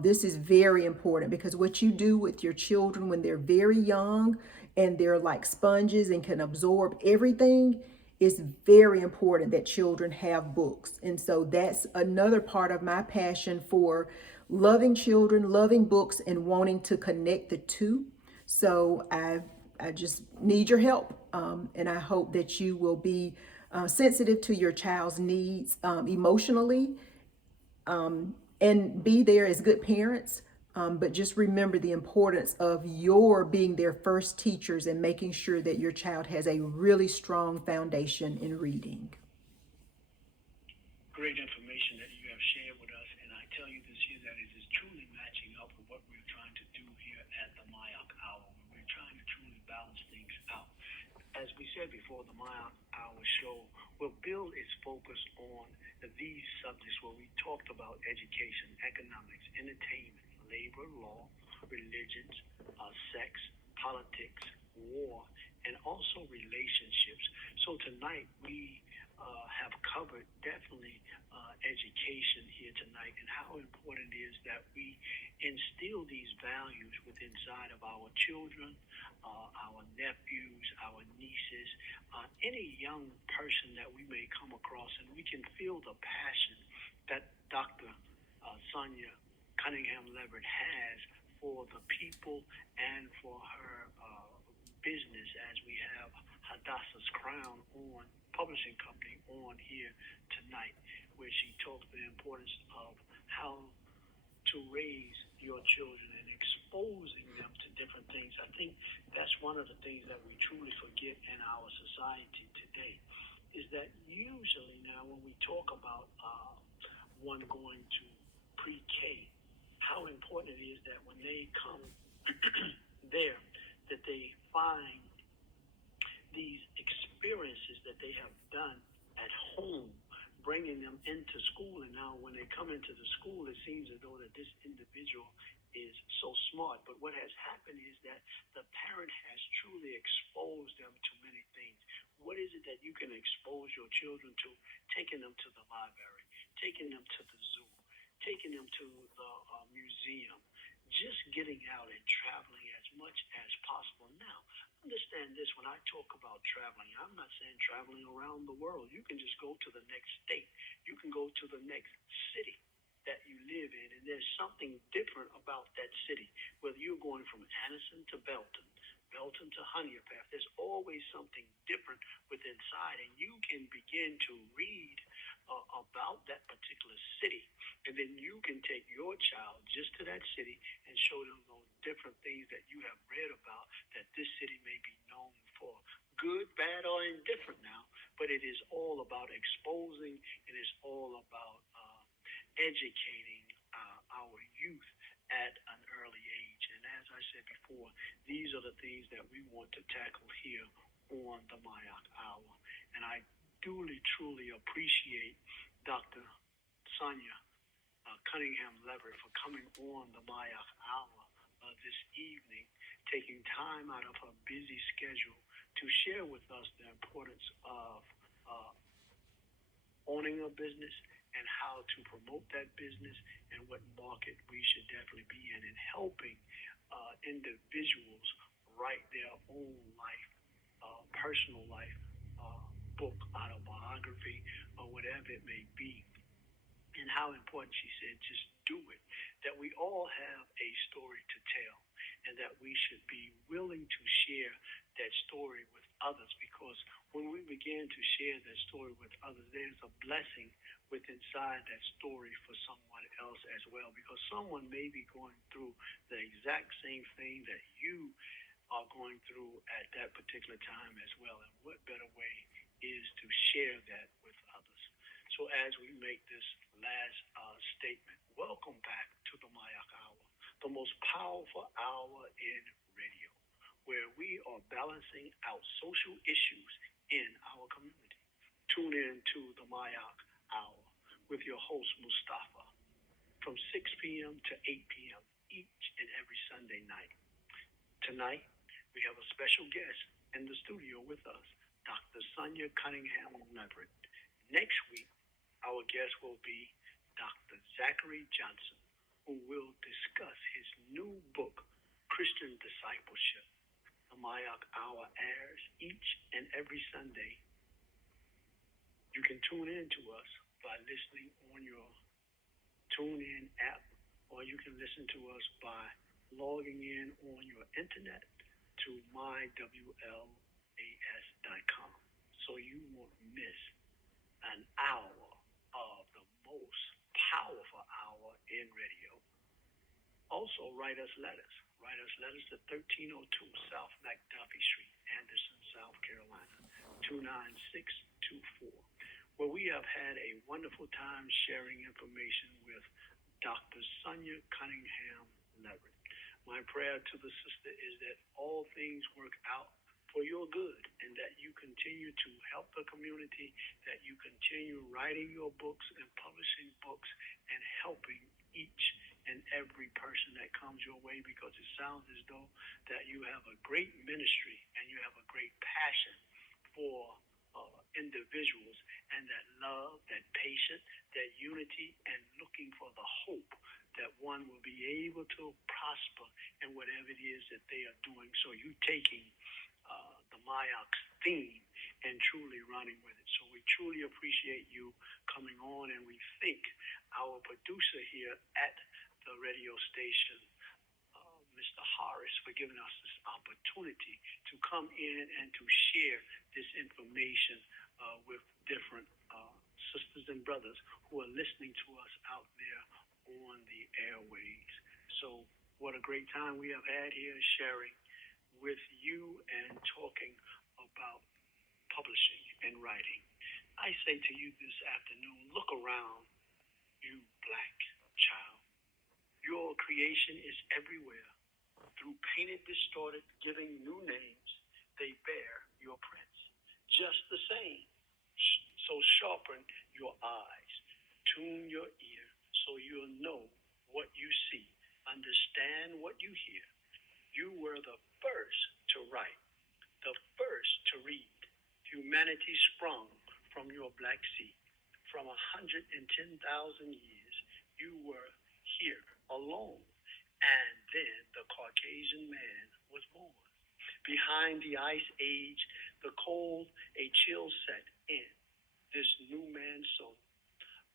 This is very important because what you do with your children when they're very young and they're like sponges and can absorb everything, it's very important that children have books. And so that's another part of my passion for loving children, loving books, and wanting to connect the two. So I just need your help. And I hope that you will be sensitive to your child's needs emotionally, and be there as good parents. But just remember the importance of your being their first teachers and making sure that your child has a really strong foundation in reading. Great information that you have shared with us, and I tell you this here that it is truly matching up with what we're trying to do here at the MAAT Hour. We're trying to truly balance things out. As we said before, the MAAT Hour show will build its focus on these subjects where we talked about education, economics, entertainment, labor, law, religions, sex, politics, war, and also relationships. So tonight we have covered definitely education here tonight and how important it is that we instill these values within inside of our children, our nephews, our nieces, any young person that we may come across, and we can feel the passion that Dr. Sonia Cunningham Leverett has for the people and for her business, as we have Hadassah's Crown on publishing company on here tonight, where she talks the importance of how to raise your children and exposing them to different things. I think that's one of the things that we truly forget in our society today, is that usually now when we talk about one going to pre-K, how important it is that when they come there, that they find these experiences that they have done at home, bringing them into school. And now when they come into the school, it seems as though that this individual is so smart. But what has happened is that the parent has truly exposed them to many things. What is it that you can expose your children to? Taking them to the library, taking them to the zoo, taking them to the museum, just getting out and traveling as much as possible. Now, understand this, when I talk about traveling, I'm not saying traveling around the world. You can just go to the next state. You can go to the next city. that you live in, and there's something different about that city. Whether you're going from Anniston to Belton, Belton to Honeypath, there's always something different within inside, and you can begin to read about that particular city, and then you can take your child just to that city and show them those different things that you have read about that this city may be known for. Good, bad, or indifferent now, but it is all about exposing, it is all about educating our youth at an early age. And as I said before, these are the things that we want to tackle here on the MAAT Hour. And I truly appreciate Dr. Sonia Cunningham Leverett for coming on the MyTuner Hour this evening, taking time out of her busy schedule to share with us the importance of owning a business and how to promote that business and what market we should definitely be in, and helping individuals write their own life, personal life book, autobiography, or whatever it may be. And how important, she said, just do it. That we all have a story to tell, and that we should be willing to share that story with others, because when we begin to share that story with others, there's a blessing within inside that story for someone else as well, because someone may be going through the exact same thing that you are going through at that particular time as well. And what better way is to share that with others. So as we make this last statement, welcome back to the MyTuner Hour, the most powerful hour in radio, where we are balancing out social issues in our community. Tune in to the MyTuner Hour with your host, Mustafa, from 6 p.m. to 8 p.m. each and every Sunday night. Tonight, we have a special guest in the studio with us, Dr. Sonia Cunningham Leverett. Next week, our guest will be Dr. Zachary Johnson, who will discuss his new book, Christian Discipleship. The MyTuner Hour airs each and every Sunday. You can tune in to us by listening on your TuneIn app, or you can listen to us by logging in on your internet to mywlas.com. So you won't miss an hour of the most powerful hour in radio. Also, write us letters. Write us letters to 1302 South McDuffie Street, Anderson, South Carolina, 29624, where we have had a wonderful time sharing information with Dr. Sonia Cunningham Leverett. My prayer to the sister is that all things work out for your good, and that you continue to help the community, that you continue writing your books and publishing books and helping each and every person that comes your way, because it sounds as though that you have a great ministry and you have a great passion for individuals, and that love, that patience, that unity, and looking for the hope that one will be able to prosper in whatever it is that they are doing. So you taking the MyTuner theme and truly running with it. So we truly appreciate you coming on, and we thank our producer here at the radio station, Mr. Harris, for giving us this opportunity to come in and to share this information with different sisters and brothers who are listening to us out there on the airwaves. So what a great time we have had here sharing with you and talking about publishing and writing. I say to you this afternoon, look around, you black child. Your creation is everywhere. Through painted, distorted, giving new names, they bear your prints. Just the same. So sharpen your eyes, tune your ear, so you'll know what you see, understand what you hear. You were the first to write, the first to read. Humanity sprung from your black seed. From 110,000 years, you were here alone. And then the Caucasian man was born. Behind the ice age, the cold, a chill set in. This new man's soul.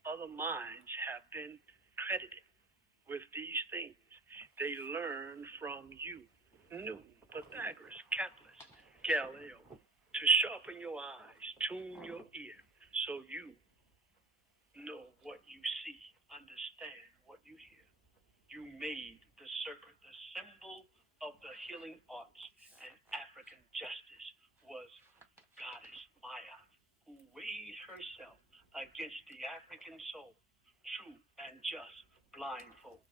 Other minds have been credited with these things. They learned from you, Newton, Pythagoras, Kepler, Galileo, to sharpen your eyes, tune your ear, so you know what you see, understand what you hear. You made the serpent the symbol of the healing arts, and African justice was goddess Maya, who weighed herself against the African soul, true and just, blindfold.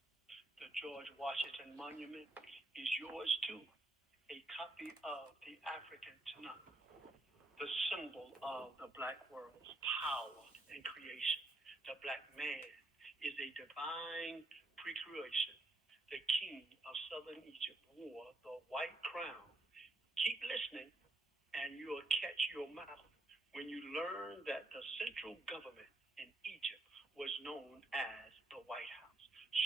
The George Washington Monument is yours too, a copy of the African Tanakh, the symbol of the black world's power and creation. The black man is a divine pre-creation. The king of southern Egypt wore the white crown. Keep listening and you'll catch your mouth when you learn that the central government in Egypt was known as the White House.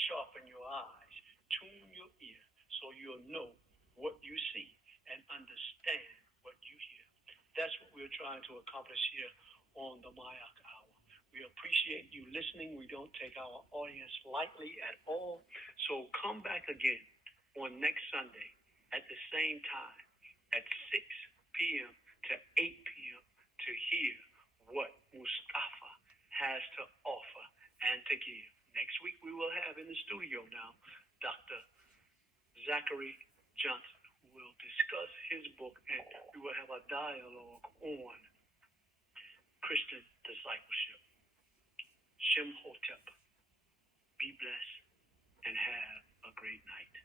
Sharpen your eyes, tune your ear, so you'll know what you see and understand what you hear. That's what we're trying to accomplish here on the MAAT Hour. We appreciate you listening. We don't take our audience lightly at all. So come back again on next Sunday at the same time at 6 p.m. to 8 p.m. to hear what Mustafa has to offer and to give. Next week we will have in the studio now Dr. Zachary Johnson, who will discuss his book, and we will have a dialogue on Christian discipleship. Shem Hotep. Be blessed and have a great night.